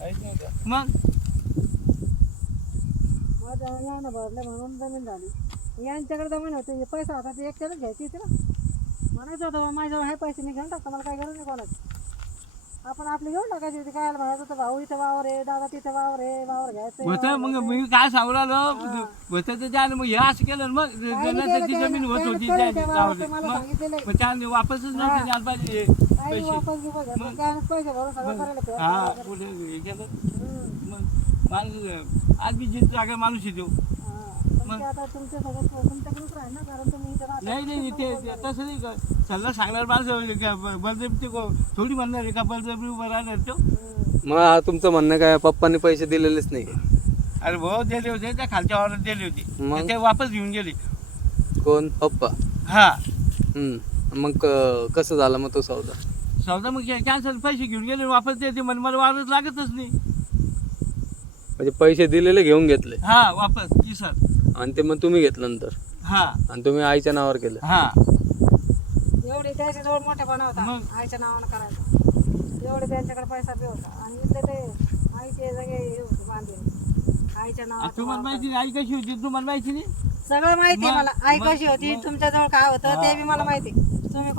मग माझ्या भरले म्हणून जमीन झाली. यांच्याकडे जमीन होती, पैसा होता ते एकट्यानेच घ्यायची होती ना. म्हणायचं होतं माझ्याजवळ हे पैसे मी घेऊन टाकतो, मला काही गरज नाही कोणाची. आपण आपली घेऊन टाकायची होती. काय म्हणायचं होतं भाऊ इथं वावर आहे, दादा तिथं वावर आहे, वावर घ्यायचं. मग मी काय सांगू राहिलो होतं ते मग हे असं केलं मग जनाची जमीन होत होती मग त्याने वापसच नव्हते द्यायला पाहिजे काही वापस घेऊ बघा, त्यानेच पैसे भरून सगळं करायला हा कुठे हे केलं मग माणूस आज बी जी जागा माणूस येतो. आता तुमच्याकडेच राहील ना, कारण तुम्ही इथं नाही ते तसं नाही का सल्ला सांगणार माणसं बलदेव थोडी म्हणणार आहे का बलदेव उभं राहणार तो. मग तुमचं म्हणणं काय, पप्पांनी पैसे दिलेलेच नाही? अरे भाऊ दिले होते, त्या खालच्या वावरात दिले होते, मग ते वापस घेऊन गेले. कोण? पप्पा? हा मग कसं झालं मग तो सौदा मग कॅन्सल, पैसे घेऊन गेले वापस देते म्हणे, मला वावरच लागतच नाही. म्हणजे पैसे दिलेले घेऊन घेतले? हा वापस की सर. आणि ते मग तुम्ही घेतलं नंतर? हा आणि तुम्ही आईच्या नावावर केलं? हा एवढे त्याच्याजवळ मोठेपणा होता आईच्या नावानं करायचा. एवढे त्यांच्याकडे पैसा बी होता आणि इथले ते आईचे सगळे हे होते बांधले आईच्या नावावर. तुम्हाला माहिती नाही आई कशी होती? तुम्हाला माहिती नाही? सगळं माहिती आहे मला, आई कशी होती, तुमच्याजवळ काय होतं ते बी मला माहिती. तुम्ही